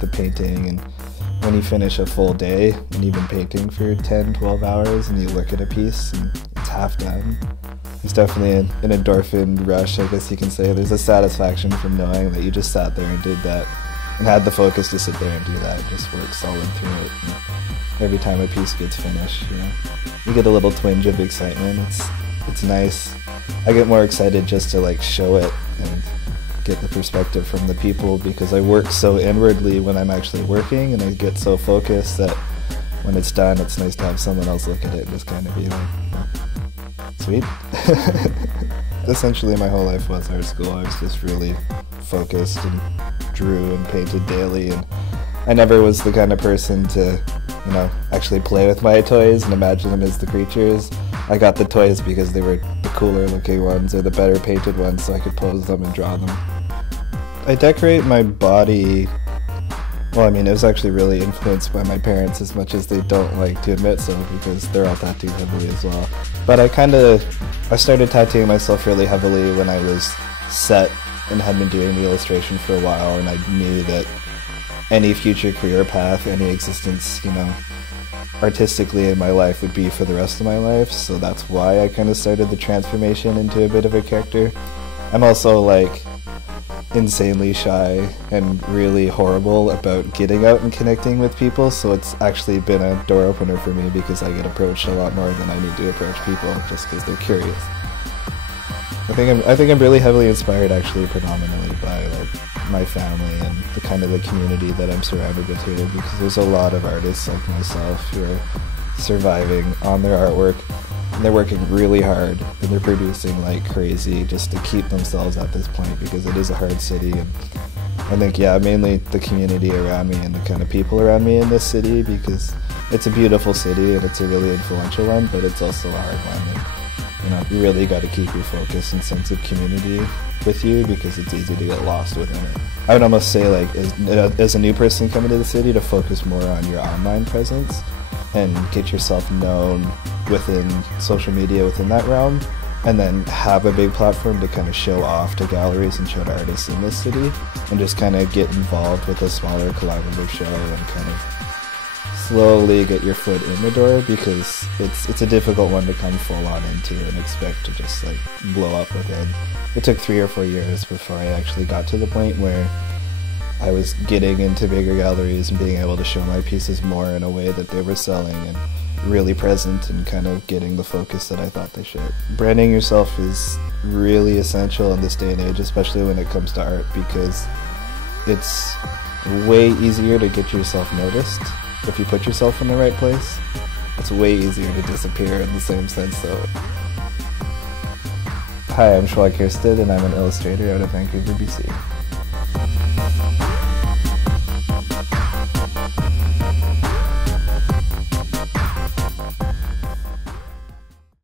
the painting, and when you finish a full day and you've been painting for 10, 12 hours and you look at a piece and it's half done, it's definitely an endorphin rush, I guess you can say. There's a satisfaction from knowing that you just sat there and did that and had the focus to sit there and do that and just work solid through it. And every time a piece gets finished, you get a little twinge of excitement. It's nice. I get more excited just to like show it and get the perspective from the people, because I work so inwardly when I'm actually working, and I get so focused that when it's done, it's nice to have someone else look at it and just kind of be like, sweet. Essentially my whole life was art school. I was just really focused and drew and painted daily, and I never was the kind of person to, actually play with my toys and imagine them as the creatures. I got the toys because they were the cooler looking ones or the better painted ones, so I could pose them and draw them. I decorate my body, it was actually really influenced by my parents, as much as they don't like to admit so, because they're all tattooed heavily as well. But I started tattooing myself really heavily when I was set and had been doing the illustration for a while, and I knew that any future career path, any existence, artistically in my life would be for the rest of my life, so that's why I kind of started the transformation into a bit of a character. I'm also insanely shy and really horrible about getting out and connecting with people, so it's actually been a door opener for me, because I get approached a lot more than I need to approach people just because they're curious. I think I'm really heavily inspired, actually, predominantly by my family and the kind of the community that I'm surrounded with here, because there's a lot of artists like myself who are surviving on their artwork, and they're working really hard, and they're producing like crazy just to keep themselves at this point, because it is a hard city. And I think, mainly the community around me and the kind of people around me in this city, because it's a beautiful city and it's a really influential one, but it's also a hard one. And, you really got to keep your focus and sense of community with you, because it's easy to get lost within it. I would almost say, as a new person coming to the city, to focus more on your online presence and get yourself known within social media within that realm, and then have a big platform to kind of show off to galleries and show to artists in this city, and just kind of get involved with a smaller collaborative show and kind of slowly get your foot in the door, because it's a difficult one to come full on into and expect to just blow up within. It took 3 or 4 years before I actually got to the point where I was getting into bigger galleries and being able to show my pieces more in a way that they were selling and really present and kind of getting the focus that I thought they should. Branding yourself is really essential in this day and age, especially when it comes to art, because it's way easier to get yourself noticed if you put yourself in the right place. It's way easier to disappear in the same sense though. Hi, I'm Shwa Keirstead, and I'm an illustrator out of Vancouver, BC.